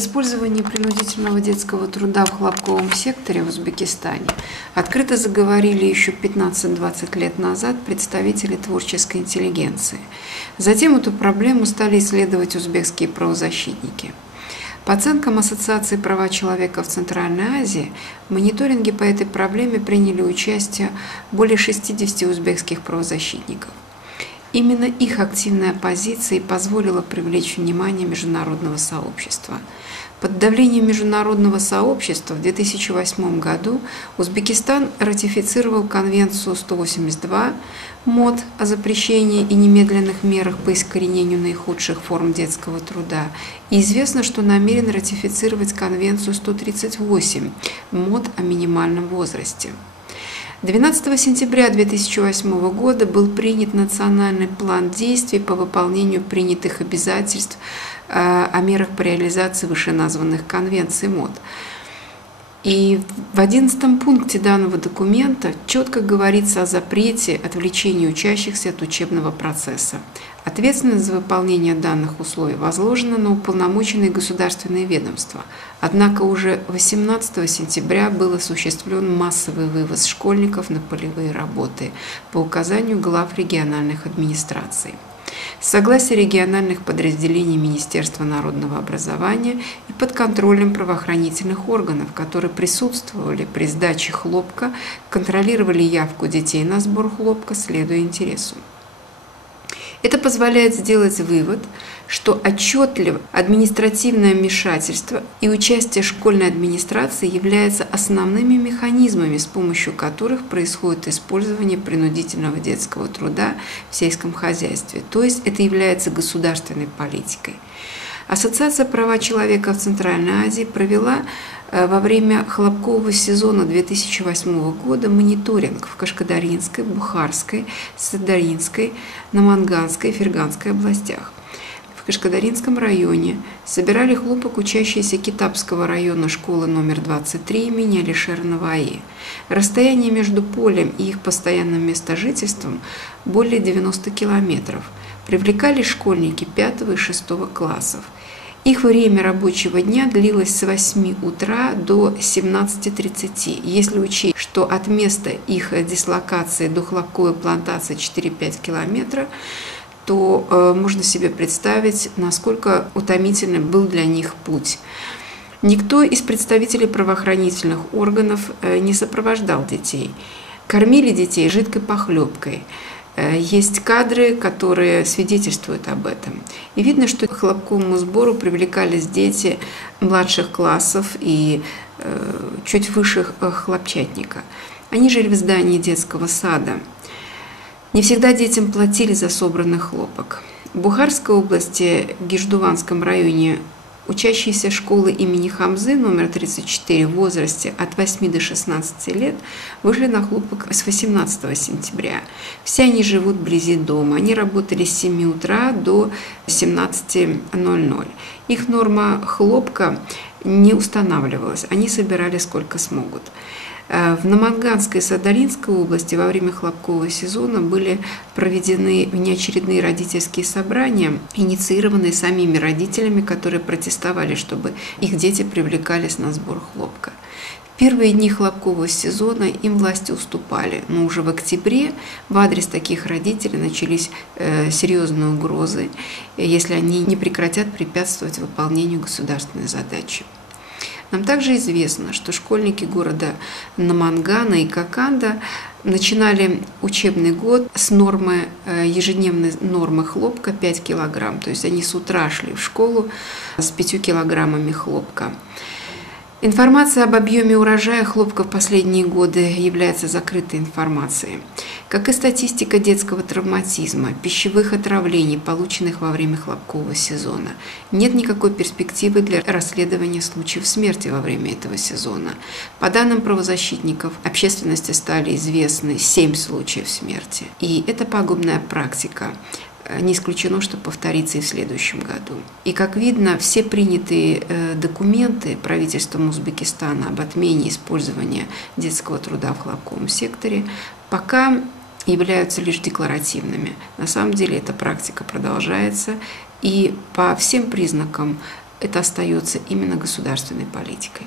использовании принудительного детского труда в хлопковом секторе в Узбекистане открыто заговорили еще 15-20 лет назад представители творческой интеллигенции. Затем эту проблему стали исследовать узбекские правозащитники. По оценкам Ассоциации права человека в Центральной Азии, в мониторинге по этой проблеме приняли участие более 60 узбекских правозащитников. Именно их активная позиция и позволила привлечь внимание международного сообщества. Под давлением международного сообщества в 2008 году Узбекистан ратифицировал Конвенцию 182 МОД о запрещении и немедленных мерах по искоренению наихудших форм детского труда. И известно, что намерен ратифицировать Конвенцию 138 МОД о минимальном возрасте. 12 сентября 2008 года был принят национальный план действий по выполнению принятых обязательств о мерах по реализации вышеназванных конвенций МОД. И в 11 пункте данного документа четко говорится о запрете отвлечения учащихся от учебного процесса. Ответственность за выполнение данных условий возложена на уполномоченные государственные ведомства. Однако уже 18 сентября был осуществлен массовый вывоз школьников на полевые работы по указанию глав региональных администраций. С согласия региональных подразделений Министерства народного образования и под контролем правоохранительных органов, которые присутствовали при сдаче хлопка, контролировали явку детей на сбор хлопка, следуя интересу. Это позволяет сделать вывод, что отчетливо административное вмешательство и участие школьной администрации являются основными механизмами, с помощью которых происходит использование принудительного детского труда в сельском хозяйстве, то есть это является государственной политикой. Ассоциация права человека в Центральной Азии провела во время хлопкового сезона 2008 года мониторинг в Кашкадаринской, Бухарской, Сырдарьинской, Наманганской и Ферганской областях. В Кашкадаринском районе собирали хлопок учащиеся Китапского района школы номер 23 имени Алишера Наваи. Расстояние между полем и их постоянным местожительством более 90 километров. Привлекались школьники 5 и 6 классов. Их время рабочего дня длилось с 8 утра до 17:30. Если учесть, что от места их дислокации до хлопковой плантации 4-5 километров, то можно себе представить, насколько утомительным был для них путь. Никто из представителей правоохранительных органов не сопровождал детей. Кормили детей жидкой похлебкой. Есть кадры, которые свидетельствуют об этом. И видно, что к хлопковому сбору привлекались дети младших классов и чуть выше хлопчатника. Они жили в здании детского сада. Не всегда детям платили за собранный хлопок. В Бухарской области, в Гиждуванском районе, учащиеся школы имени Хамзы номер 34 в возрасте от 8 до 16 лет вышли на хлопок с 18 сентября. Все они живут вблизи дома. Они работали с 7 утра до 17:00. Их норма хлопка не устанавливалась. Они собирали сколько смогут. В Наманганской и Сырдарьинской области во время хлопкового сезона были проведены внеочередные родительские собрания, инициированные самими родителями, которые протестовали, чтобы их дети привлекались на сбор хлопка. В первые дни хлопкового сезона им власти уступали, но уже в октябре в адрес таких родителей начались серьезные угрозы, если они не прекратят препятствовать выполнению государственной задачи. Нам также известно, что школьники города Намангана и Коканда начинали учебный год с ежедневной нормы хлопка 5 килограмм. То есть они с утра шли в школу с 5 килограммами хлопка. Информация об объеме урожая хлопка в последние годы является закрытой информацией, как и статистика детского травматизма, пищевых отравлений, полученных во время хлопкового сезона. Нет никакой перспективы для расследования случаев смерти во время этого сезона. По данным правозащитников, общественности стали известны 7 случаев смерти. И это пагубная практика. Не исключено, что повторится и в следующем году. И, как видно, все принятые документы правительством Узбекистана об отмене использования детского труда в хлопковом секторе пока являются лишь декларативными. На самом деле эта практика продолжается, и по всем признакам это остается именно государственной политикой.